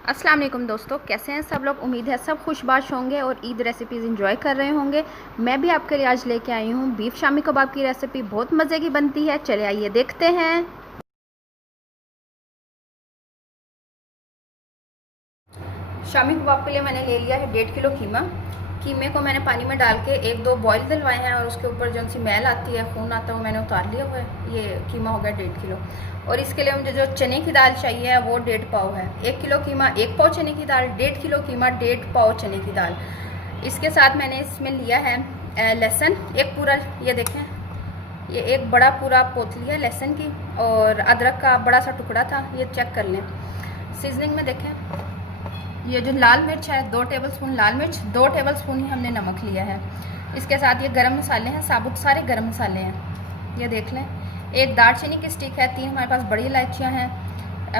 अस्सलाम वालेकुम दोस्तों, कैसे हैं सब लोग। उम्मीद है सब खुशबाश होंगे और ईद रेसिपीज़ इंजॉय कर रहे होंगे। मैं भी आपके लिए आज लेके आई हूँ बीफ शामी कबाब की रेसिपी। बहुत मज़े की बनती है, चले आइए देखते हैं। शामी कबाब के लिए मैंने ले लिया है 1.5 किलो कीमा। कीमे को मैंने पानी में डाल के 1-2 बॉयल दिलवाए हैं और उसके ऊपर जो सी मैल आती है, खून आता है, वो मैंने उतार लिया हुआ है। ये कीमा हो गया 1.5 किलो। और इसके लिए मुझे जो चने की दाल चाहिए है वो 1.5 पाव है। 1 किलो कीमा 1 पाव चने की दाल, 1.5 किलो कीमा 1.5 पाव चने की दाल। इसके साथ मैंने इसमें लिया है लहसुन एक पूरा, ये देखें, ये एक बड़ा पूरा पोतली है लहसुन की। और अदरक का बड़ा सा टुकड़ा था, ये चेक कर लें। सीजनिंग में देखें, ये जो लाल मिर्च है 2 टेबलस्पून लाल मिर्च, 2 टेबलस्पून ही हमने नमक लिया है। इसके साथ ये गरम मसाले हैं, साबुत सारे गरम मसाले हैं, ये देख लें। एक दालचीनी की स्टिक है, 3 हमारे पास बड़ी इलायचियाँ हैं,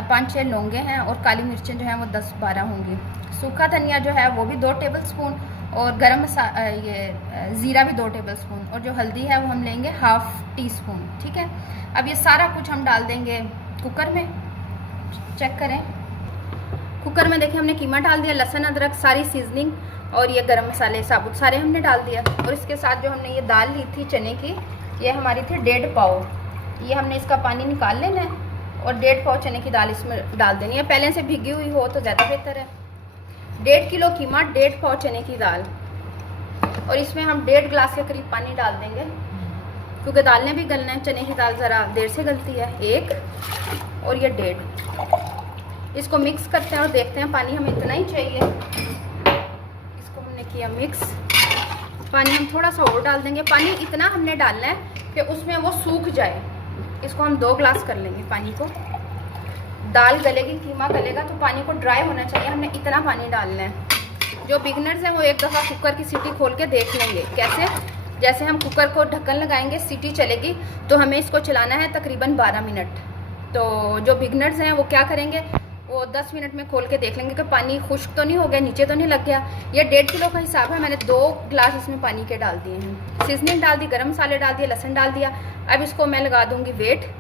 5-6 लौंगे हैं और काली मिर्चें जो हैं वो 10-12 होंगी। सूखा धनिया जो है वो भी 2 टेबलस्पून और गरम मसाला ये ज़ीरा भी 2 टेबलस्पून और जो हल्दी है वो हम लेंगे 1/2 टीस्पून। ठीक है, अब ये सारा कुछ हम डाल देंगे कुकर में। चेक करें, कुकर में देखिए हमने कीमा डाल दिया, लहसुन अदरक सारी सीजनिंग और ये गरम मसाले साबुत सारे हमने डाल दिया। और इसके साथ जो हमने ये दाल ली थी चने की, ये हमारी थी 1.5 पाव। ये हमने इसका पानी निकाल लेना है और 1.5 पाव चने की दाल इसमें डाल देनी है। पहले से भिगी हुई हो तो ज़्यादा बेहतर है। 1.5 किलो कीमा, 1.5 पाव चने की दाल और इसमें हम 1.5 गिलास के करीब पानी डाल देंगे क्योंकि दाल ने भी गलना है। चने की दाल ज़रा देर से गलती है। 1 और ये 1.5। इसको मिक्स करते हैं और देखते हैं, पानी हमें इतना ही चाहिए। इसको हमने किया मिक्स। पानी हम थोड़ा सा और डाल देंगे। पानी इतना हमने डालना है कि उसमें वो सूख जाए। इसको हम 2 गिलास कर लेंगे पानी को। दाल गलेगी, कीमा गलेगा तो पानी को ड्राई होना चाहिए, हमने इतना पानी डालना है। जो बिगनर्स हैं वो एक दफ़ा कुकर की सीटी खोल के देख लेंगे। कैसे? जैसे हम कुकर को ढक्कन लगाएंगे, सीटी चलेगी तो हमें इसको चलाना है तकरीबन 12 मिनट। तो जो बिगनर्स हैं वो क्या करेंगे, वो 10 मिनट में खोल के देख लेंगे कि पानी खुश्क तो नहीं हो गया, नीचे तो नहीं लग गया। ये 1.5 किलो का हिसाब है, मैंने 2 गिलास इसमें पानी के डाल दिए हैं। सीजनिंग डाल दी, गरम मसाले डाल दिए, लहसुन डाल दिया। अब इसको मैं लगा दूंगी वेट,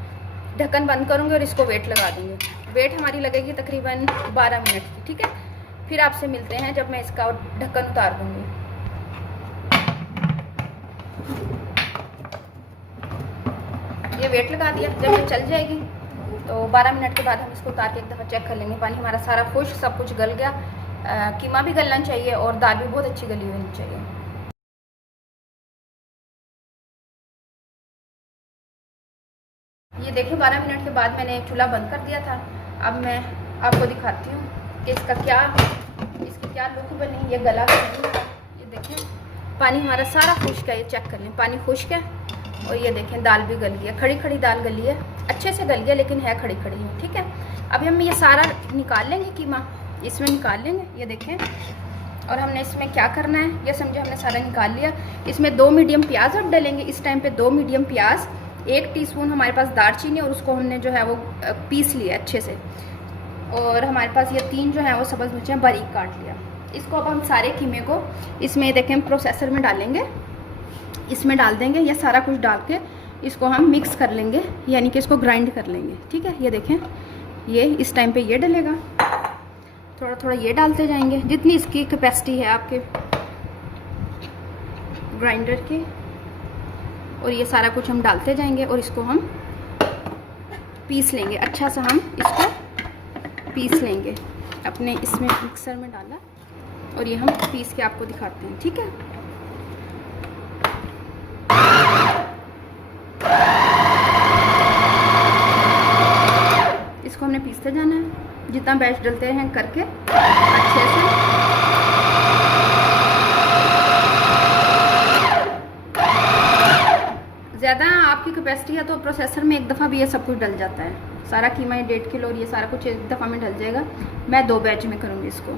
ढक्कन बंद करूंगी और इसको वेट लगा दूंगी। वेट हमारी लगेगी तकरीबन 12 मिनट की। ठीक है, फिर आपसे मिलते हैं जब मैं इसका ढक्कन उतार दूंगी। ये वेट लगा दिया, जब ये चल जाएगी तो 12 मिनट के बाद हम इसको उतार के एक दफ़ा चेक कर लेंगे। पानी हमारा सारा खुश्क, सब कुछ गल गया। कीमा भी गलना चाहिए और दाल भी बहुत अच्छी गली होनी चाहिए। ये देखिए 12 मिनट के बाद मैंने चूल्हा बंद कर दिया था। अब मैं आपको दिखाती हूँ कि इसकी क्या लुक बनी। ये गला बनी, ये देखें पानी हमारा सारा खुश्क है। ये चेक कर लें, पानी खुश्क है और ये देखें दाल भी गल गई है। खड़ी खड़ी दाल गली है, अच्छे से गल गया लेकिन है खड़ी खड़ी है। ठीक है, अभी हम ये सारा निकाल लेंगे, कीमा इसमें निकाल लेंगे। ये देखें, और हमने इसमें क्या करना है, ये समझे हमने सारा निकाल लिया। इसमें 2 मीडियम प्याज अब डालेंगे। इस टाइम पे 2 मीडियम प्याज, 1 टीस्पून हमारे पास दालचीनी और उसको हमने जो है वो पीस लिया अच्छे से। और हमारे पास ये 3 जो है वो सब्ज़ मिर्चें बारीक काट लिया। इसको अब हम सारे कीमे को इसमें देखें प्रोसेसर में डालेंगे, इसमें डाल देंगे। ये सारा कुछ डाल के इसको हम मिक्स कर लेंगे, यानी कि इसको ग्राइंड कर लेंगे। ठीक है, ये देखें, ये इस टाइम पे ये डलेगा। थोड़ा थोड़ा ये डालते जाएंगे जितनी इसकी कैपेसिटी है आपके ग्राइंडर की। और ये सारा कुछ हम डालते जाएंगे और इसको हम पीस लेंगे। अच्छा सा हम इसको पीस लेंगे। अपने इसमें मिक्सर में डाला और ये हम पीस के आपको दिखाते हैं। ठीक है, इसको हमने पीसते जाना है, जितना बैच डलते हैं करके अच्छे से। ज़्यादा आपकी कैपेसिटी है तो प्रोसेसर में एक दफ़ा भी ये सब कुछ डल जाता है। सारा कीमा 1.5 किलो और ये सारा कुछ एक दफ़ा में डल जाएगा। मैं 2 बैच में करूँगी इसको।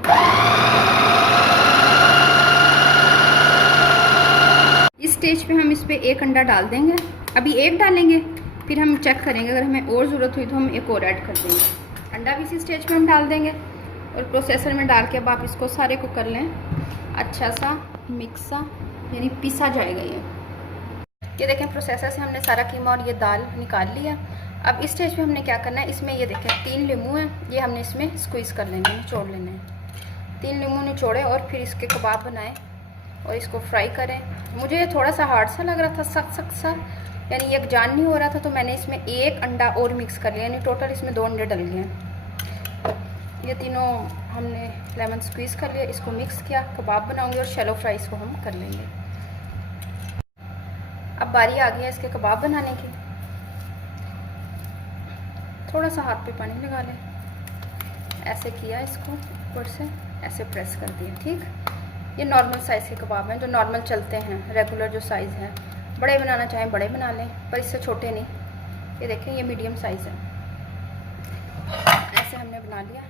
इस स्टेज पे हम इस पर 1 अंडा डाल देंगे। अभी 1 डालेंगे, फिर हम चेक करेंगे, अगर हमें और ज़रूरत हुई तो हम 1 और ऐड कर देंगे। अंडा भी इसी स्टेज पे हम डाल देंगे और प्रोसेसर में डाल के अब आप इसको सारे को कर लें अच्छा सा मिक्स सा, यानी पीसा जाएगा। ये देखें प्रोसेसर से हमने सारा कीमा और ये दाल निकाल लिया। अब इस स्टेज पे हमने क्या करना है, इसमें ये देखें 3 नींबू हैं, ये हमने इसमें स्क्वीज़ कर लेने हैं, निचोड़ लेने हैं। 3 नींबू निचोड़े और फिर इसके कबाब बनाएं और इसको फ्राई करें। मुझे ये थोड़ा सा हार्ड सा लग रहा था, सख्त सख्त सा, यानी एक जान नहीं हो रहा था, तो मैंने इसमें 1 अंडा और मिक्स कर लिया, यानी टोटल इसमें 2 अंडे डल गए हैं। ये तीनों हमने लेमन स्क्वीज़ कर लिया, इसको मिक्स किया, कबाब बनाऊँगी और शैलो फ्राई इसको हम कर लेंगे। अब बारी आ गई है इसके कबाब बनाने की। थोड़ा सा हाथ पे पानी लगा लें, ऐसे किया, इसको ऊपर से ऐसे प्रेस कर दिया। ठीक, ये नॉर्मल साइज़ के कबाब हैं, जो नॉर्मल चलते हैं, रेगुलर जो साइज़ है। बड़े बनाना चाहें बड़े बना लें, पर इससे छोटे नहीं। ये देखें, ये मीडियम साइज़ है। ऐसे हमने बना लिया,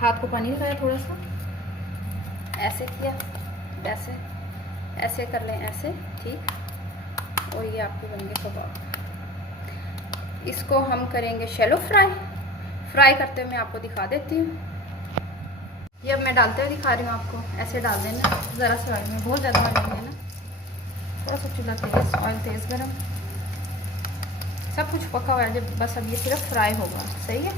हाथ को पानी लगाया थोड़ा सा, ऐसे किया, ऐसे ऐसे कर लें, ऐसे। ठीक, और ये आपके बन गए कबाब। इसको हम करेंगे शैलो फ्राई करते हुए मैं आपको दिखा देती हूँ। ये अब मैं डालते हुए दिखा रही हूँ आपको। ऐसे डाल देना ज़रा से ऑयल में, बहुत ज़्यादा ऑयल नहीं है ना, थोड़ा सा चूल्हा तेज़, ऑयल तेज़ गरम, सब कुछ पका हुआ है। जब बस अब ये सिर्फ फ्राई होगा, सही है।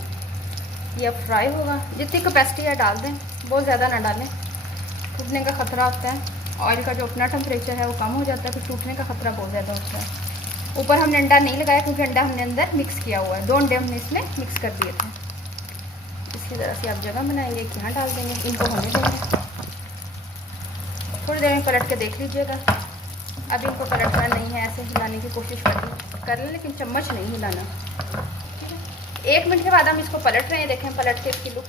ये अब फ्राई होगा, जितनी कैपेसिटी है डाल दें, बहुत ज़्यादा ना डालें, टूटने का ख़तरा होता है। ऑयल का जो अपना टेम्परेचर है वो कम हो जाता है, फिर टूटने का ख़तरा बहुत ज़्यादा होता है। ऊपर हमने अंडा नहीं लगाया, क्योंकि अंडा हमने अंदर मिक्स किया हुआ है, 2 अंडे हमने इसमें मिक्स कर दिए थे। इसकी ज़रा सी आप जगह बनाएंगे, यहाँ डाल देंगे, इनको होने देंगे। थोड़ी देर में पलट के देख लीजिएगा। अब इनको पलटना नहीं है, ऐसे हिलाने की कोशिश कर लें, लेकिन चम्मच नहीं हिलाना। ठीक है, 1 मिनट के बाद हम इसको पलट रहे हैं। देखें पलट के इसकी लुक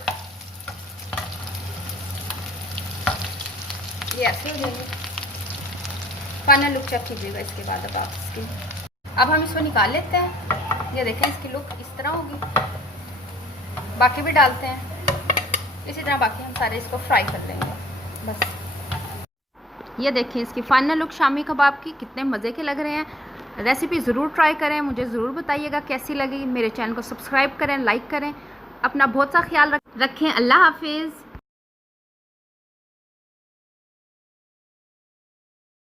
ये ऐसे हो जाएगी। फाइनल लुक चेक कीजिएगा इसके बाद। अब आप इसकी, अब हम इसको निकाल लेते हैं। ये देखें इसकी लुक इस तरह होगी। बाकी भी डालते हैं इसी तरह, बाकी हम सारे इसको फ्राई कर लेंगे बस। ये देखें इसकी फाइनल लुक शामी कबाब की, कितने मज़े के लग रहे हैं। रेसिपी ज़रूर ट्राई करें, मुझे ज़रूर बताइएगा कैसी लगी। मेरे चैनल को सब्सक्राइब करें, लाइक करें। अपना बहुत सा ख्याल रखें। अल्लाह हाफिज़।